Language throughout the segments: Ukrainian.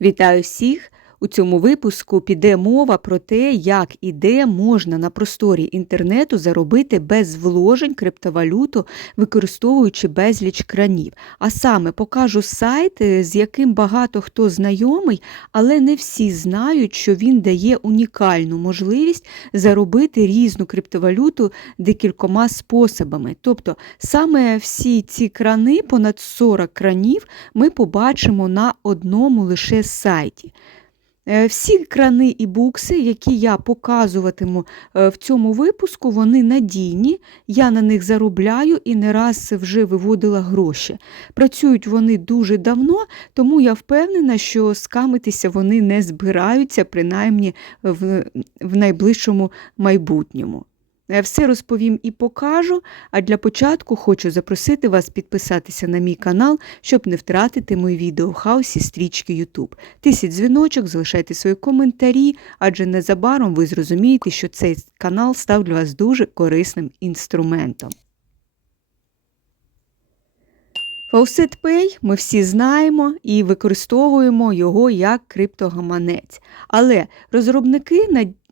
Вітаю всіх! У цьому випуску піде мова про те, як і де можна на просторі інтернету заробити без вложень криптовалюту, використовуючи безліч кранів. А саме покажу сайт, е, з яким багато хто знайомий, але не всі знають, що він дає унікальну можливість заробити різну криптовалюту декількома способами. Тобто саме всі ці крани, понад 40 кранів, ми побачимо на одному лише сайті. Е, всі крани і букси, які я показуватиму е, в цьому випуску, вони надійні, я на них заробляю і не раз вже виводила гроші. Працюють вони дуже давно, тому я впевнена, що скамитися вони не збираються, принаймні в, в найближчому майбутньому. Е, все розповім і покажу, а для початку хочу запросити вас підписатися на мій канал, щоб не втратити мої відео в хаосі стрічки YouTube. Тисять дзвіночок, залишайте свої коментарі, адже незабаром ви зрозумієте, що цей канал став для вас дуже корисним інструментом. Faucet Pay ми всі знаємо і використовуємо його як криптогаманець. Але розробники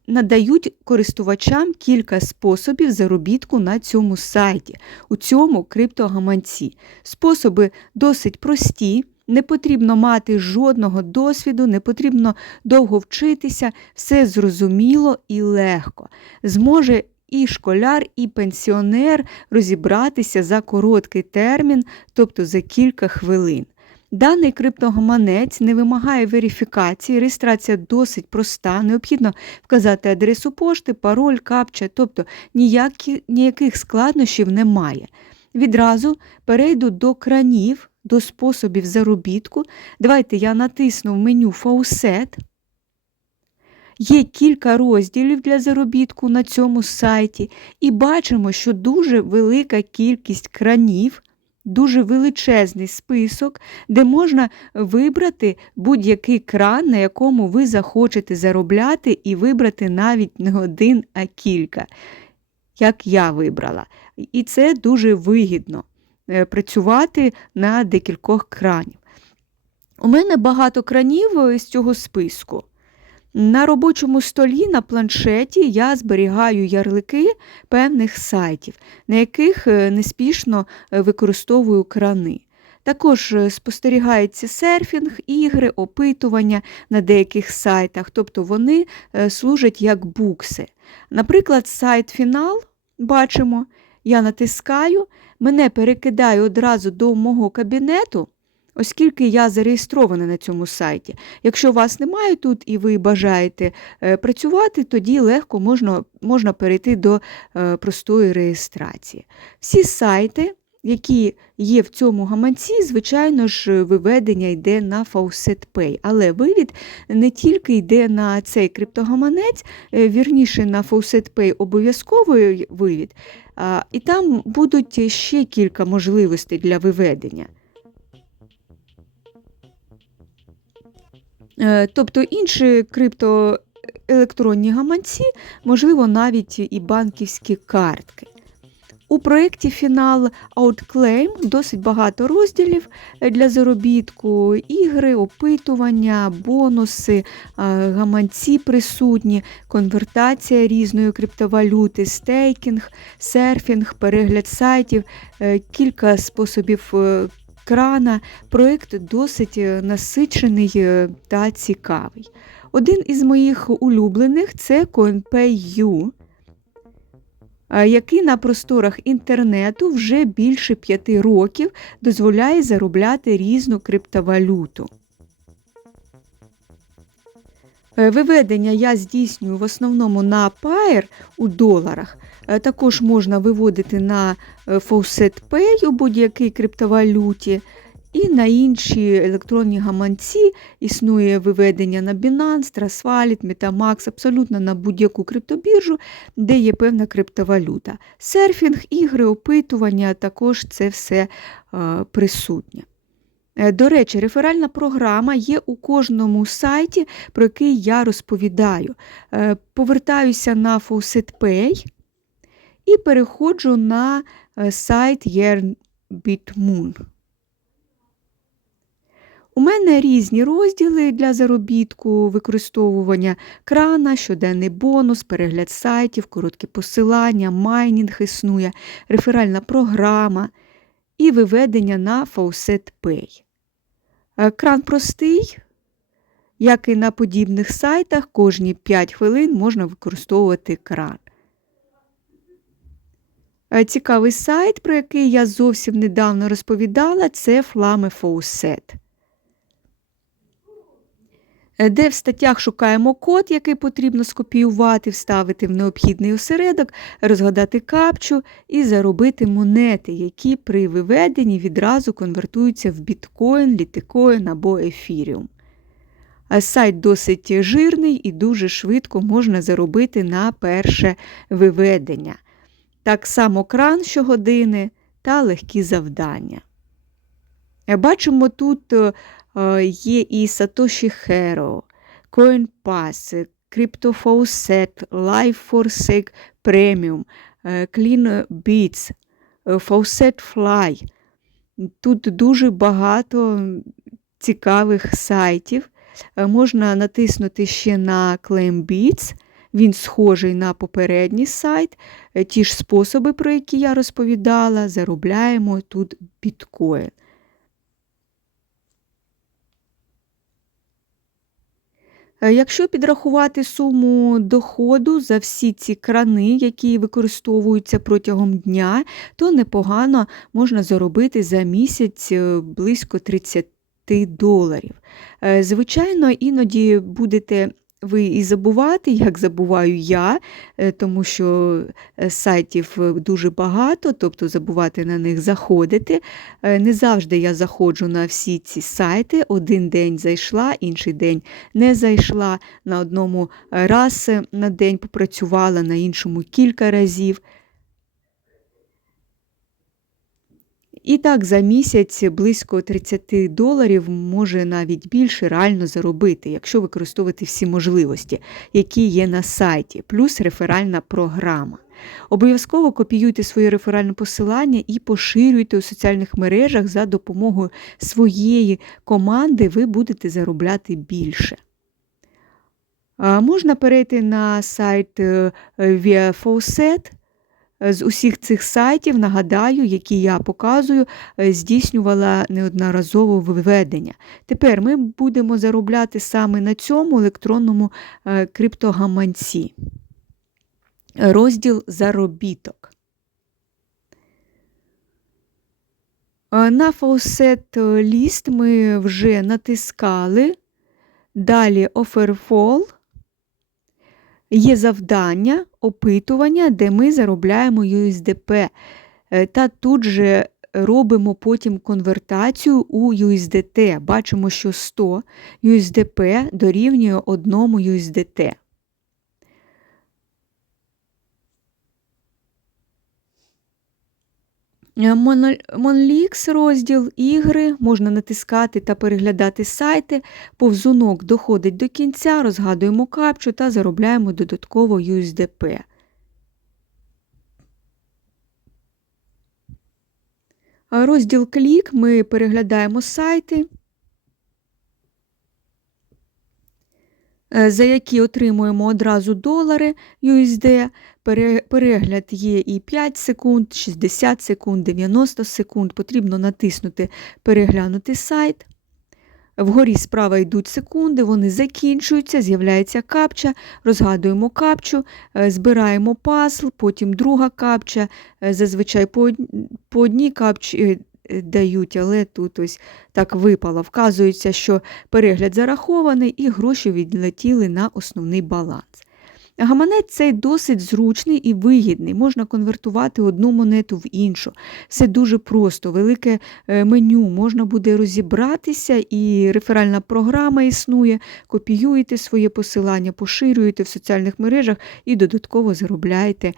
надають користувачам кілька способів заробітку на цьому сайті, у цьому криптогаманці. Способи досить прості. Не потрібно мати жодного досвіду, не потрібно довго вчитися, все зрозуміло і легко. Зможе і школяр, і пенсіонер розібратися за короткий термін, тобто за кілька хвилин. Даний криптогаманець не вимагає верифікації, реєстрація досить проста, необхідно вказати адресу пошти, пароль, капча, тобто ніякі, ніяких складнощів немає. Відразу перейду до кранів, до способів заробітку. Давайте я натисну в меню Фаусет. Є кілька розділів для заробітку на цьому сайті, і бачимо, що дуже велика кількість кранів дуже величезний список, де можна вибрати будь-який кран, на якому ви захочете заробляти, і вибрати навіть не один, а кілька, як я вибрала. І це дуже вигідно е, працювати на декількох кранів. У мене багато кранів е, з цього списку. На робочому столі на планшеті я зберігаю ярлики певних сайтів, на яких е, неспішно е, використовую крани. Також е, спостерігається серфінг, ігри, опитування на деяких сайтах, тобто вони служать як букси. Наприклад, сайт Фінал бачимо, я натискаю, мене перекидає одразу до мого кабінету оскільки я зареєстрована на цьому сайті. Якщо вас немає тут і ви бажаєте е, працювати, тоді легко можна, можна перейти до е, простої реєстрації. Всі сайти. Які є в цьому гаманці, звичайно ж, виведення йде на Faucet Pay, але вивід не тільки йде на цей криптогаманець, е, вірніше на Faucet Pay обов'язковий вивід, і там будуть ще кілька можливостей для виведення. Тобто інші криптоелектронні гаманці, можливо, навіть і банківські картки. У проєкті Фінал Outclaim досить багато розділів для заробітку, ігри, опитування, бонуси, е, гаманці присутні, конвертація різної криптовалюти, стейкінг, серфінг, перегляд сайтів, е, кілька способів крана. Проєкт досить е, насичений е, та цікавий. Один із моїх улюблених це CoinPay.U, який на просторах інтернету вже більше п'яти років дозволяє заробляти різну криптовалюту. Е, виведення я здійснюю в основному на Pair у доларах. Е, також можна виводити на е, Faucet Pay у будь-якій криптовалюті. І на інші електронні гаманці існує виведення на Binance, Trustwallet, Metamax, абсолютно на будь-яку криптобіржу, де є певна криптовалюта. Серфінг, ігри, опитування також це все присутнє. Е, до речі, реферальна програма є у кожному сайті, про який я розповідаю. Е, повертаюся на FaucetPay і переходжу на е, сайт YearnBitMoon. У мене різні розділи для заробітку, використовування крана, щоденний бонус, перегляд сайтів, короткі посилання, майнінг існує, реферальна програма і виведення на Faucet Pay. Е, Кран простий, як і на подібних сайтах, кожні 5 хвилин можна використовувати кран. Е, Цікавий сайт, про який я зовсім недавно розповідала, це Flame Faucet. Е, Де в статтях шукаємо код, який потрібно скопіювати, вставити в необхідний осередок, розгадати капчу і заробити монети, які при виведенні відразу конвертуються в біткоін, літикоін або ефіріум. А Сайт досить жирний і дуже швидко можна заробити на перше виведення. Так само кран щогодини та легкі завдання. Е, Бачимо, тут е, є і Satoshi Hero, CoinPass, CryptoFaucet, Life4Sec Premium, CleanBits, е, Fly. Тут дуже багато цікавих сайтів. Можна натиснути ще на ClaimBits. Він схожий на попередній сайт. Е, Ті ж способи, про які я розповідала, заробляємо тут біткоін. Е, Якщо підрахувати суму доходу за всі ці крани, які використовуються протягом дня, то непогано можна заробити за місяць е, близько 30 доларів. Звичайно, іноді будете ви і забувати, як забуваю я, е, тому що е, сайтів е, дуже багато, тобто забувати на них заходити. Не завжди я заходжу на всі ці сайти. Один день зайшла, інший день не зайшла. На одному раз на день попрацювала, на іншому кілька разів. І так за місяць близько 30 доларів, може навіть більше, реально заробити, якщо використовувати всі можливості, які є на сайті, плюс реферальна програма. Обов'язково копіюйте своє реферальне посилання і поширюйте у соціальних мережах за допомогою своєї команди, ви будете заробляти більше. Можна перейти на сайт е, Via Faucet. З усіх цих сайтів, нагадаю, які я показую, е, здійснювала неодноразово виведення. Тепер ми будемо заробляти саме на цьому електронному е, криптогаманці. Розділ заробіток. Е, На Faucet ліст ми вже натискали. Далі Offerfall. Є завдання, опитування, де ми заробляємо USDP. Е, Та тут же робимо потім конвертацію у USDT. Бачимо, що 100 USDP дорівнює 1 USDT. Monlix розділ ігри, можна натискати та переглядати сайти. Повзунок доходить до кінця, розгадуємо капчу та заробляємо додатково USDP. Розділ клік ми переглядаємо сайти, за які отримуємо одразу долари USD. Перегляд є і 5 секунд, 60 секунд, 90 секунд. Потрібно натиснути Переглянути сайт. Вгорі справа йдуть секунди, вони закінчуються, з'являється капча, розгадуємо капчу, е, збираємо пазл, потім друга капча. Е, Зазвичай по одній капчі е, дають, але тут ось так випало. Вказується, що перегляд зарахований і гроші відлетіли на основний баланс. Гаманець цей досить зручний і вигідний. Можна конвертувати одну монету в іншу. Все дуже просто, велике меню, можна буде розібратися, і реферальна програма існує. Копіюєте своє посилання, поширюєте в соціальних мережах і додатково заробляєте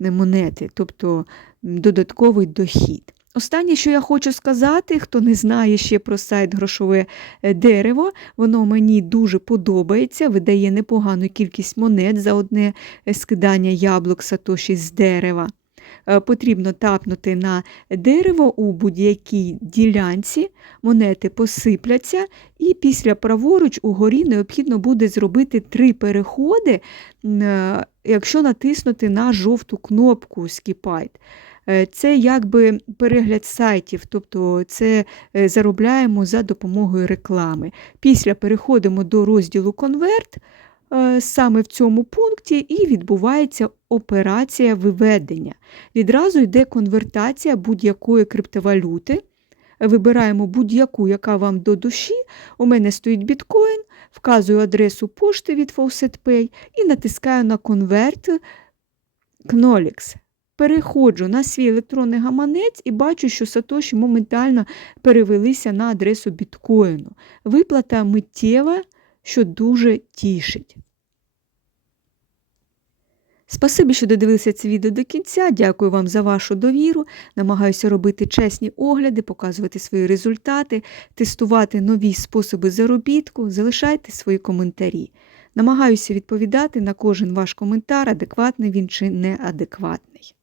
монети, тобто додатковий дохід. Останнє, що я хочу сказати, хто не знає ще про сайт Грошове дерево, воно мені дуже подобається, видає непогану кількість монет за одне скидання яблук Сатоші з дерева. Е, потрібно тапнути на дерево у будь-якій ділянці, монети посипляться, і після праворуч угорі необхідно буде зробити три переходи, е, якщо натиснути на жовту кнопку Skipite. Е, Це якби перегляд сайтів, тобто це заробляємо за допомогою реклами. Після переходимо до розділу Конверт саме в цьому пункті і відбувається операція виведення. Відразу йде конвертація будь-якої криптовалюти. Вибираємо будь-яку, яка вам до душі. У мене стоїть біткоін, вказую адресу пошти від FaucetPay і натискаю на конверт Knolix. Переходжу на свій електронний гаманець і бачу, що сатоші моментально перевелися на адресу біткоїну. Виплата миттєва, що дуже тішить. Спасибі, що додивилися це відео до кінця. Дякую вам за вашу довіру. Намагаюся робити чесні огляди, показувати свої результати, тестувати нові способи заробітку. Залишайте свої коментарі. Намагаюся відповідати на кожен ваш коментар, адекватний він чи неадекватний.